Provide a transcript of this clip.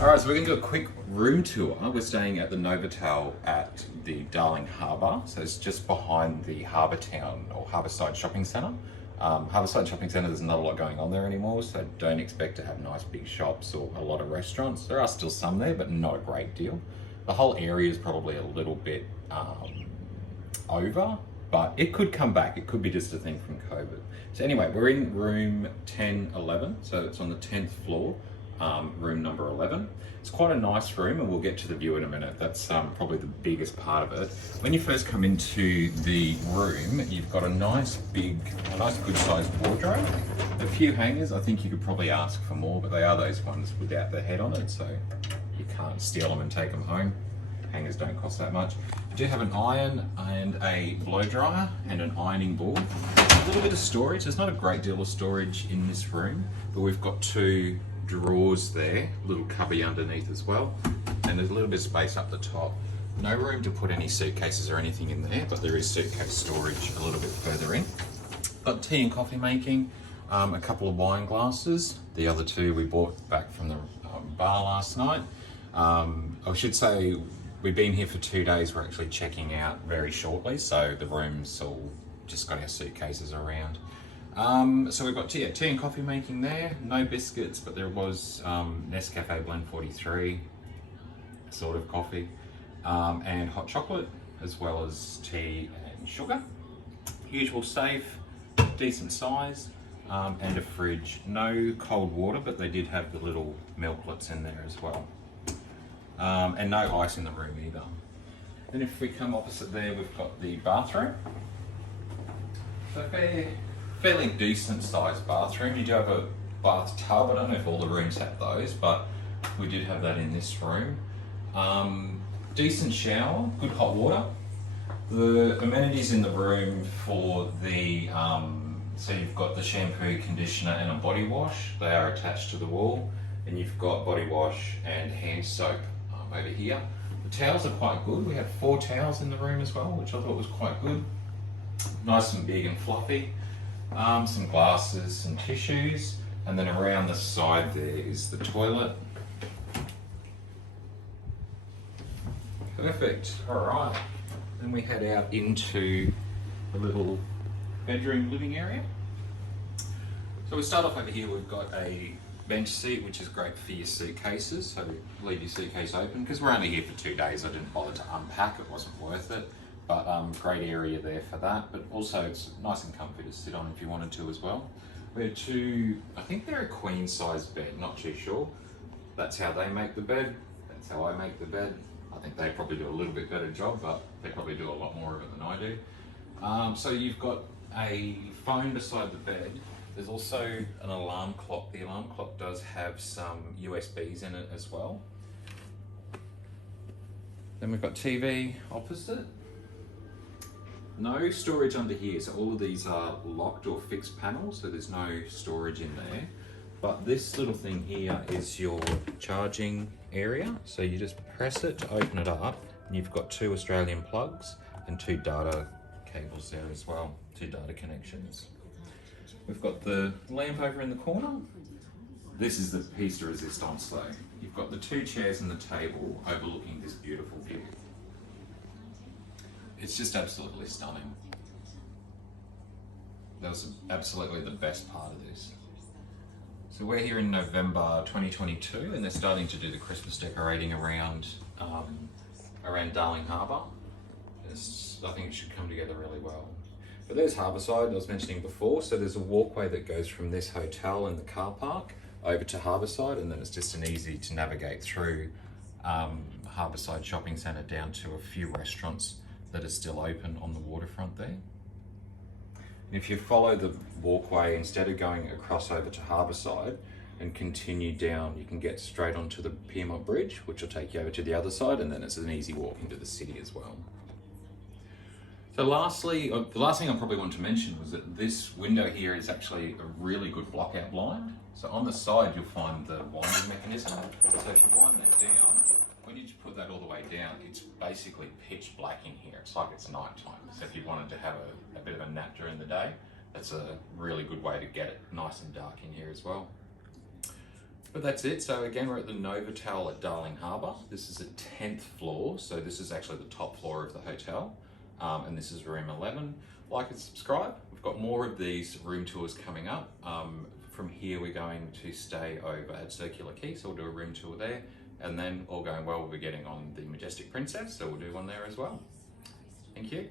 Alright, so we're going to do a quick room tour. We're staying at the Novotel at the Darling Harbour. So it's just behind the Harbour Town or Harbourside shopping centre. Harbourside shopping centre, there's not a lot going on there anymore, so don't expect to have nice big shops or a lot of restaurants. There are still some there, but not a great deal. The whole area is probably a little bit over, but it could come back. It could be just a thing from COVID. So anyway, we're in room 1011, so it's on the 10th floor. Room number 11. It's quite a nice room, and we'll get to the view in a minute. That's probably the biggest part of it. When you first come into the room, you've got a nice good sized wardrobe. A few hangers. I think you could probably ask for more, but they are those ones without the head on it, so you can't steal them and take them home. Hangers don't cost that much. You do have an iron and a blow dryer and an ironing board. A little bit of storage. There's not a great deal of storage in this room, but we've got two drawers there, a little cubby underneath as well, and there's a little bit of space up the top. No room to put any suitcases or anything in there, but there is suitcase storage a little bit further in. Got tea and coffee making, a couple of wine glasses. The other two we bought back from the bar last night. I should say we've been here for 2 days. We're actually checking out very shortly, so the room's all just got our suitcases around. So we've got tea and coffee making there, no biscuits, but there was Nescafe Blend 43 sort of coffee, and hot chocolate, as well as tea and sugar. Usual safe, decent size, and a fridge. No cold water, but they did have the little milklets in there as well. And no ice in the room either. Then if we come opposite there, we've got the bathroom. So fairly decent sized bathroom. You do have a bathtub. I don't know if all the rooms have those, but we did have that in this room. Decent shower, good hot water. The amenities in the room for the, so you've got the shampoo, conditioner and a body wash. They are attached to the wall, and you've got body wash and hand soap over here. The towels are quite good. We had 4 towels in the room as well, which I thought was quite good. Nice and big and fluffy. Some glasses, some tissues, and then around the side there is the toilet. Perfect. Alright. Then we head out into the little bedroom living area. So we start off over here. We've got a bench seat, which is great for your suitcases. So leave your suitcase open, because we're only here for 2 days. I didn't bother to unpack, it wasn't worth it. But great area there for that, but also it's nice and comfy to sit on if you wanted to as well. We had two, I think they're a queen size bed, not too sure. That's how they make the bed, that's how I make the bed. I think they probably do a little bit better job, but they probably do a lot more of it than I do. So you've got a phone beside the bed. There's also an alarm clock. The alarm clock does have some USBs in it as well. Then we've got TV opposite. No storage under here, so all of these are locked or fixed panels, so there's no storage in there. But this little thing here is your charging area, so you just press it to open it up, and you've got 2 Australian plugs and 2 data cables there as well, 2 data connections. We've got the lamp over in the corner. This is the piece de resistance though. You've got the 2 chairs and the table overlooking this beautiful view. It's just absolutely stunning. That was absolutely the best part of this. So we're here in November 2022, and they're starting to do the Christmas decorating around Darling Harbour. I think it should come together really well. But there's Harbourside, I was mentioning before. So there's a walkway that goes from this hotel and the car park over to Harbourside, and then it's just an easy to navigate through Harbourside Shopping Centre down to a few restaurants that are still open on the waterfront there. And if you follow the walkway, instead of going across over to Harbourside and continue down, you can get straight onto the Piedmont Bridge, which will take you over to the other side, and then it's an easy walk into the city as well. So lastly, the last thing I probably want to mention was that this window here is actually a really good blockout blind. So on the side, you'll find the winding mechanism. So if you wind that down, when you put that all the way down, it's basically pitch black in here. It's like it's nighttime. So if you wanted to have a bit of a nap during the day, that's a really good way to get it nice and dark in here as well. But that's it. So again, we're at the Novotel at Darling Harbour. This is a 10th floor, so this is actually the top floor of the hotel. And this is room 11. Like and subscribe. We've got more of these room tours coming up. From here, we're going to stay over at Circular Quay, so we'll do a room tour there. And then, all going well, we'll be getting on the Majestic Princess, so we'll do one there as well. Thank you.